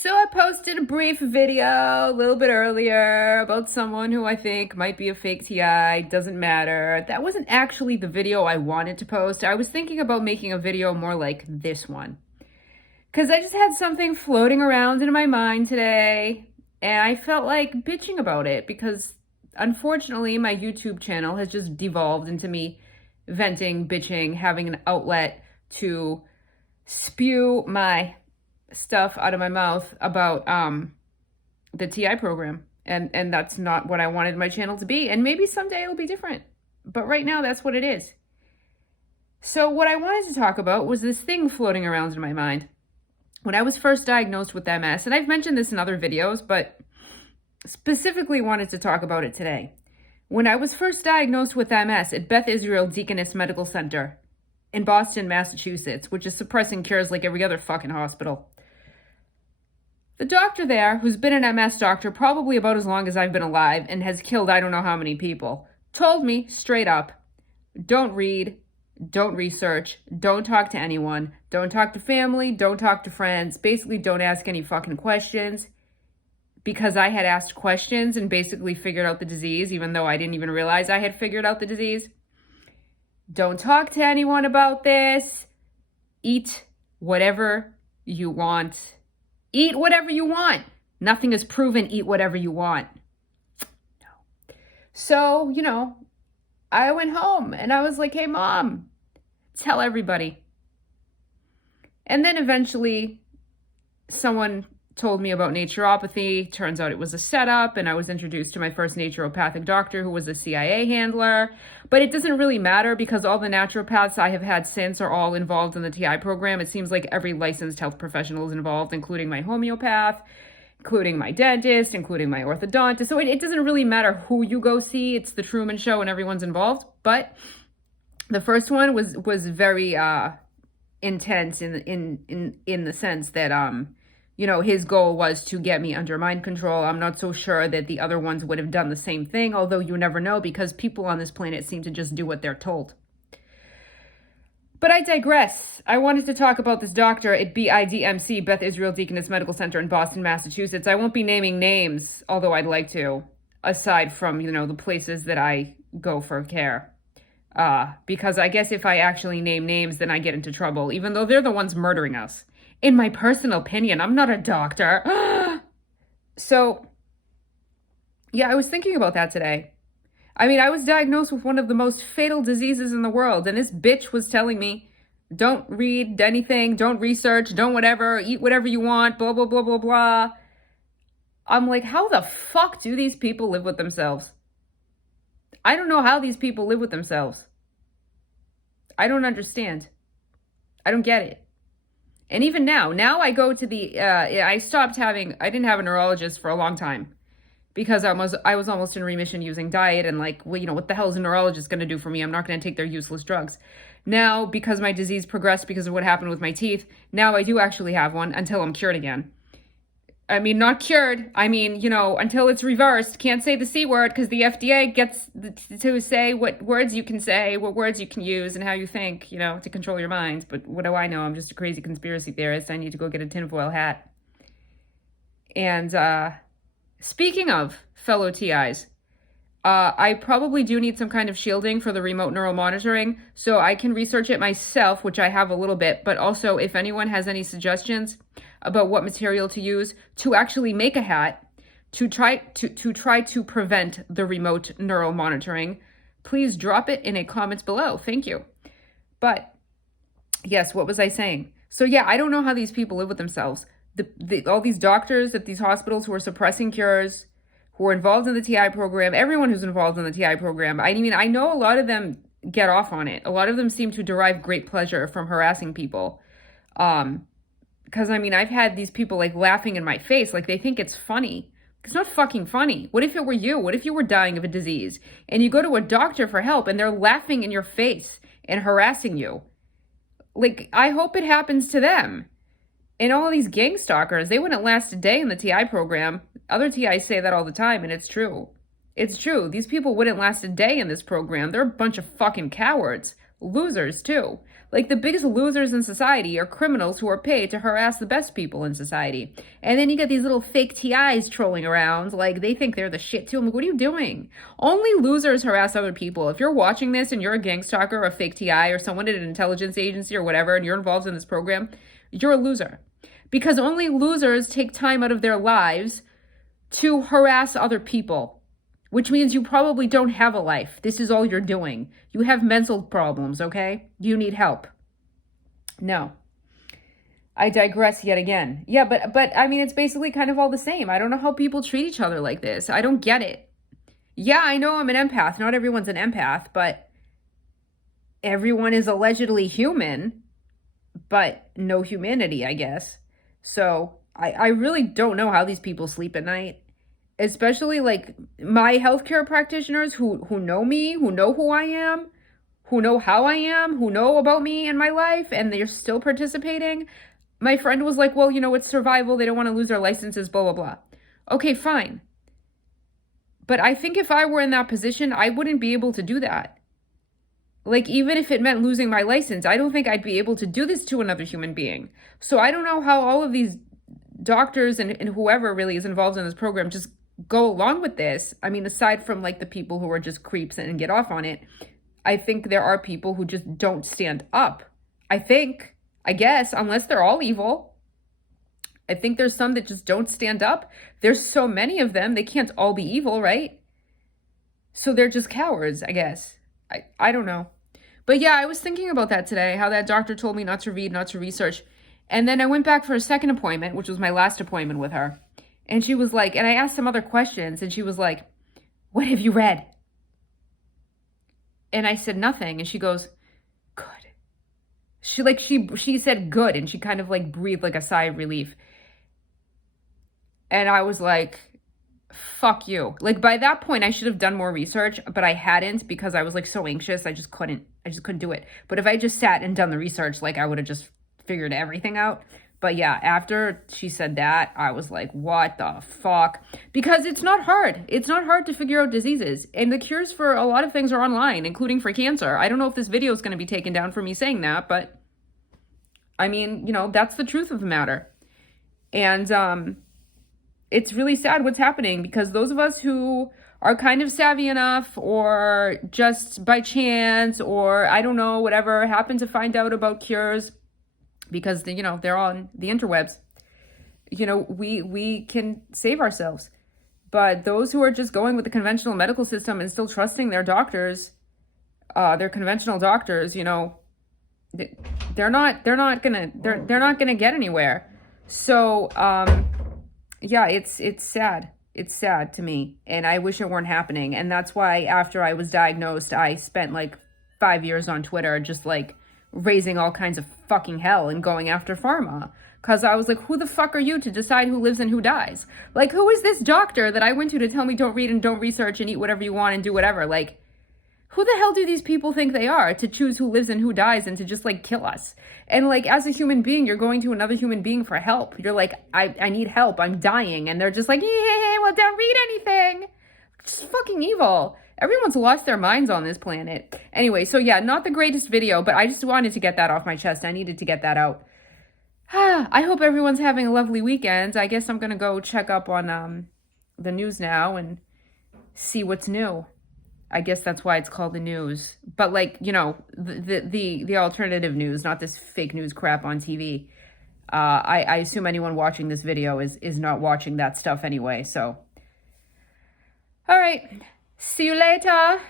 So I posted a brief video a little bit earlier about someone who I think might be a fake TI. Doesn't matter. That wasn't actually the video I wanted to post. I was thinking about making a video more like this one, because I just had something floating around in my mind today, and I felt like bitching about it because unfortunately my YouTube channel has just devolved into me venting, bitching, having an outlet to spew my stuff out of my mouth about the TI program, and that's not what I wanted my channel to be, and maybe someday it'll be different, but right now that's what it is. So what I wanted to talk about was this thing floating around in my mind. When I was first diagnosed with MS, and I've mentioned this in other videos, but specifically wanted to talk about it today. When I was first diagnosed with MS at Beth Israel Deaconess Medical Center in Boston, Massachusetts, which is suppressing cures like every other fucking hospital. The doctor there, who's been an MS doctor probably about as long as I've been alive and has killed I don't know how many people, told me straight up, don't read, don't research, don't talk to anyone, don't talk to family, don't talk to friends, basically don't ask any fucking questions, because I had asked questions and basically figured out the disease, even though I didn't even realize I had figured out the disease. Don't talk to anyone about this. Eat whatever you want. Eat whatever you want. Nothing is proven. Eat whatever you want. No. So, I went home and I was like, hey, Mom, tell everybody. And then eventually someone told me about naturopathy. Turns out it was a setup, and I was introduced to my first naturopathic doctor who was a CIA handler. But it doesn't really matter because all the naturopaths I have had since are all involved in the TI program. It seems like every licensed health professional is involved, including my homeopath, including my dentist, including my orthodontist. So it doesn't really matter who you go see. It's the Truman Show and everyone's involved. But the first one was very intense in the sense that his goal was to get me under mind control. I'm not so sure that the other ones would have done the same thing, although you never know because people on this planet seem to just do what they're told. But I digress. I wanted to talk about this doctor at BIDMC, Beth Israel Deaconess Medical Center in Boston, Massachusetts. I won't be naming names, although I'd like to, aside from, the places that I go for care. Because I guess if I actually name names, then I get into trouble, even though they're the ones murdering us. In my personal opinion, I'm not a doctor. So, yeah, I was thinking about that today. I mean, I was diagnosed with one of the most fatal diseases in the world, and this bitch was telling me, don't read anything, don't research, don't whatever, eat whatever you want, blah, blah, blah, blah, blah. I'm like, how the fuck do these people live with themselves? I don't know how these people live with themselves. I don't understand. I don't get it. And even now I go to I didn't have a neurologist for a long time because I was almost in remission using diet and what the hell is a neurologist going to do for me? I'm not going to take their useless drugs. Now, because my disease progressed because of what happened with my teeth, now I do actually have one until I'm cured again. I mean, not cured. I mean, until it's reversed. Can't say the C word because the FDA gets to say what words you can say, what words you can use, and how you think, to control your mind. But what do I know? I'm just a crazy conspiracy theorist. I need to go get a tinfoil hat. And speaking of fellow TIs, I probably do need some kind of shielding for the remote neural monitoring, so I can research it myself, which I have a little bit, but also if anyone has any suggestions about what material to use to actually make a hat to try to prevent the remote neural monitoring, please drop it in a comments below. Thank you. But yes, what was I saying? So yeah, I don't know how these people live with themselves. All these doctors at these hospitals who are suppressing cures, who are involved in the TI program, everyone who's involved in the TI program. I mean, I know a lot of them get off on it. A lot of them seem to derive great pleasure from harassing people. Because I've had these people laughing in my face, they think it's funny. It's not fucking funny. What if it were you? What if you were dying of a disease and you go to a doctor for help and they're laughing in your face and harassing you? I hope it happens to them. And all of these gang stalkers, they wouldn't last a day in the TI program. Other TIs say that all the time, and it's true. It's true. These people wouldn't last a day in this program. They're a bunch of fucking cowards. Losers, too. Like, the biggest losers in society are criminals who are paid to harass the best people in society. And then you get these little fake TIs trolling around, like, they think they're the shit too. I'm like, what are you doing? Only losers harass other people. If you're watching this and you're a gang stalker or a fake TI or someone at an intelligence agency or whatever, and you're involved in this program, you're a loser. Because only losers take time out of their lives to harass other people, which means you probably don't have a life. This is all you're doing. You have mental problems, okay? You need help. No. I digress yet again. Yeah, but I mean, it's basically kind of all the same. I don't know how people treat each other like this. I don't get it. Yeah, I know I'm an empath. Not everyone's an empath, but everyone is allegedly human, but no humanity, I guess. So I really don't know how these people sleep at night, especially like my healthcare practitioners who know me, who know who I am, who know how I am, who know about me and my life, and they're still participating. My friend was like, well, it's survival. They don't want to lose their licenses, blah, blah, blah. Okay, fine. But I think if I were in that position, I wouldn't be able to do that. Like, even if it meant losing my license, I don't think I'd be able to do this to another human being. So I don't know how all of these doctors and whoever really is involved in this program just go along with this. I mean, aside from like the people who are just creeps and get off on it, I think there are people who just don't stand up. I guess, unless they're all evil. I think there's some that just don't stand up. There's so many of them, they can't all be evil, right? So they're just cowards, I guess. I don't know. But yeah, I was thinking about that today, how that doctor told me not to read, not to research. And then I went back for a second appointment, which was my last appointment with her. And she was like, and I asked some other questions, and she was like, what have you read? And I said nothing. And she goes, good. She said good, and she kind of like breathed like a sigh of relief. And I was like, fuck you. Like, by that point, I should have done more research, but I hadn't because I was like so anxious. I just couldn't do it. But if I just sat and done the research, like I would have just figured everything out. But yeah, after she said that, I was like, what the fuck? Because it's not hard. It's not hard to figure out diseases. And the cures for a lot of things are online, including for cancer. I don't know if this video is going to be taken down for me saying that, but I mean, that's the truth of the matter. And it's really sad what's happening, because those of us who are kind of savvy enough, or just by chance, or I don't know, whatever, happen to find out about cures because, they're on the interwebs, we can save ourselves. But those who are just going with the conventional medical system and still trusting their doctors, their conventional doctors, they're not gonna get anywhere. So, yeah, it's sad. It's sad to me, and I wish it weren't happening. And that's why after I was diagnosed, I spent like 5 years on Twitter just like raising all kinds of fucking hell and going after pharma. Because I was like, who the fuck are you to decide who lives and who dies? Like, who is this doctor that I went to tell me don't read and don't research and eat whatever you want and do whatever? Like, who the hell do these people think they are to choose who lives and who dies and to just like kill us? And like, as a human being, you're going to another human being for help. You're like, I need help. I'm dying. And they're just like, yeah, well, don't read anything. Just fucking evil. Everyone's lost their minds on this planet. Anyway, so yeah, not the greatest video, but I just wanted to get that off my chest. I needed to get that out. I hope everyone's having a lovely weekend. I guess I'm going to go check up on the news now and see what's new. I guess that's why it's called the news. But like, the alternative news, not this fake news crap on TV. I assume anyone watching this video is not watching that stuff anyway. So, all right. See you later.